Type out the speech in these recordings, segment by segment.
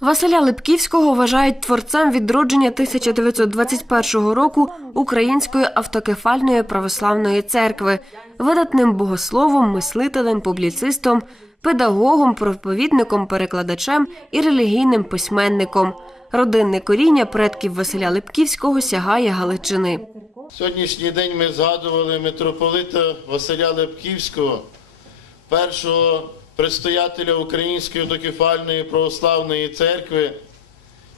Василя Липківського вважають творцем відродження 1921 року Української автокефальної православної церкви, видатним богословом, мислителем, публіцистом, педагогом, проповідником, перекладачем і релігійним письменником. Родинне коріння предків Василя Липківського сягає Галичини. Сьогоднішній день ми згадували митрополита Василя Лепківського, першого предстоятеля Української докефальної православної церкви,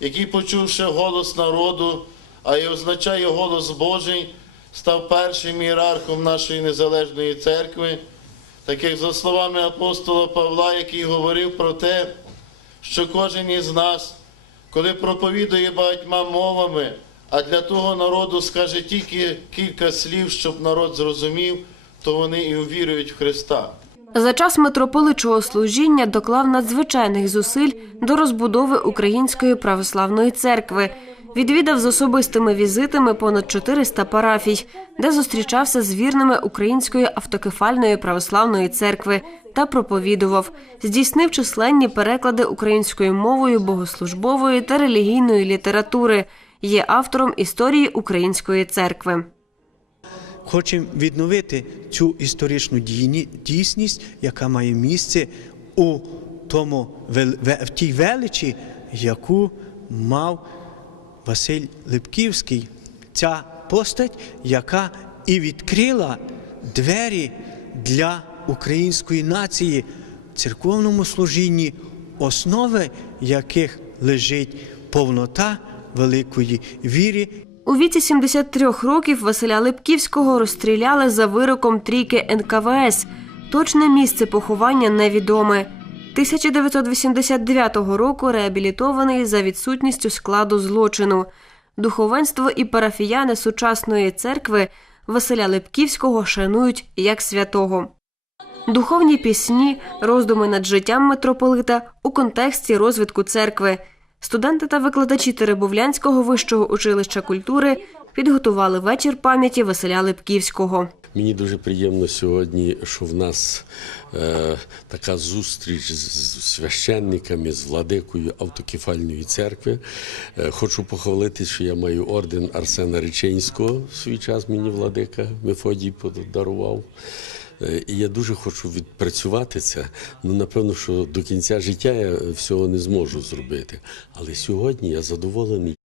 який, почувши голос народу, а й означає голос Божий, став першим ієрархом нашої незалежної церкви, так як за словами апостола Павла, який говорив про те, що кожен із нас, коли проповідує багатьма мовами, а для того народу скаже тільки кілька слів, щоб народ зрозумів, то вони і увірують в Христа. За час митрополичого служіння доклав надзвичайних зусиль до розбудови Української православної церкви. Відвідав з особистими візитами понад 400 парафій, де зустрічався з вірними Української автокефальної православної церкви та проповідував. Здійснив численні переклади українською мовою богослужбової та релігійної літератури. Є автором історії української церкви. Хочемо відновити цю історичну дійсність, яка має місце у тому в тій величі, яку мав Василь Липківський. Ця постать, яка і відкрила двері для української нації в церковному служінні, основи яких лежить повнота великої віри У віці 73 років Василя Липківського розстріляли за вироком трійки НКВС. Точне місце поховання невідоме. 1989 року реабілітований за відсутністю складу злочину. Духовенство і парафіяни сучасної церкви Василя Липківського шанують як святого. Духовні пісні, роздуми над життям митрополита у контексті розвитку церкви. Студенти та викладачі Теребовлянського вищого училища культури підготували вечір пам'яті Василя Липківського. Мені дуже приємно сьогодні, що в нас е, така зустріч з священниками, з владикою автокефальної церкви. Е, хочу похвалити, що я маю орден Арсена Реченського. В свій час мені владика Мефодій подарував. Е, І я дуже хочу відпрацювати це. Ну, напевно, що до кінця життя я всього не зможу зробити. Але сьогодні я задоволений